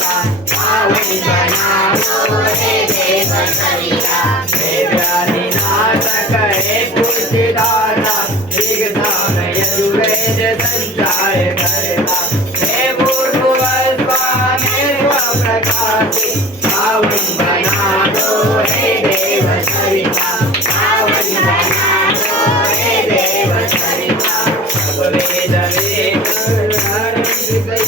सविता पावन बना दो हे देव सविता। हे व्याधिनाशक हे पुष्टिदाता दिग्धाम यजुर्वेद संचार करता। हे भूर्भुवस्वामेव प्रकाशे पावन बना दो हे देव सविता पावन बना दो हे देव सविता। वेद वेद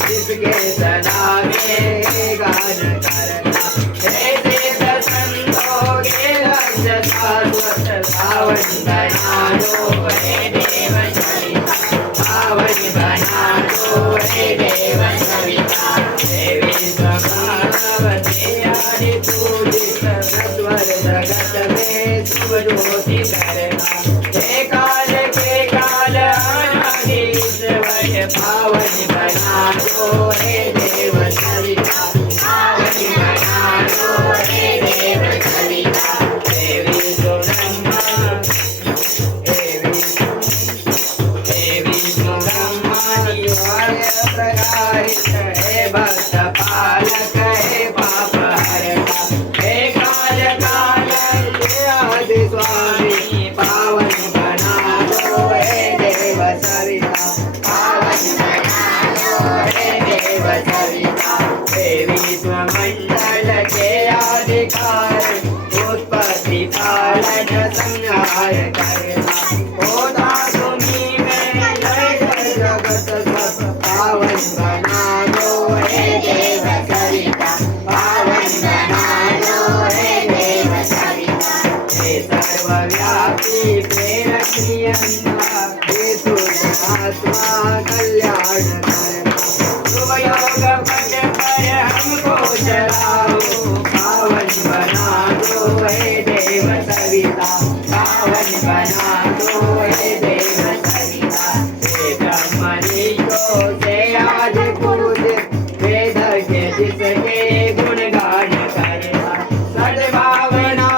जिसके सदा में गान करता। हे सिद्ध संतों के लक्ष्य शाश्वत पावन बना दो हे देव सविता पावन बना दो हे देव सविता। हे विश्वमानवते आदि पूजित सत्वर जगत में शुभ ज्योति करता। हे काल के काल अनादिश्वर पावन बना दो हे देव सविता पावन बना दो हे देव सविता। हे विष्णु ब्रह्मा हे विष्णु ब्रह्मादिवाय प्रकारित हे भक्त पालक हे पाप हरता। हे काल काल के आदि स्वामी पावन बना दो हे देव सविता पावन बना दो हे देव सविता। हे विश्वमंडल के अधिकार उत्पत्ति पालन संहार करता। होता तुम्हीं में लय जगत सब पावन बना दो हे देव सविता पावन बना दो हे देव सविता। हे सर्वव्यापी प्रेरक नियंता हे शुद्ध आत्मा कल्याण करता। शुभ योग पद पर हमको चलाओ पावन बना दो हे देव सविता पावन बना दो हे देव सविता। हे ब्रह्मनिष्ठों से आज पूजित वेद के जिसके गुणगान करता। सद्भावना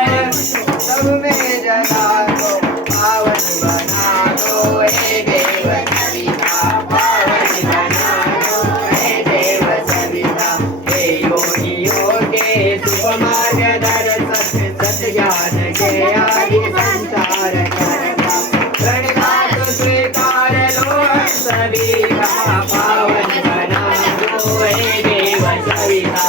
है सब में जगा दो पावन बना दो हे देव सविता पावन बना दो हे देव सविता। हे योगियों के शुभ मार्गदर्शक सत ज्ञान के आदि संचार करता। प्रणिधान स्वीकार लो सभी का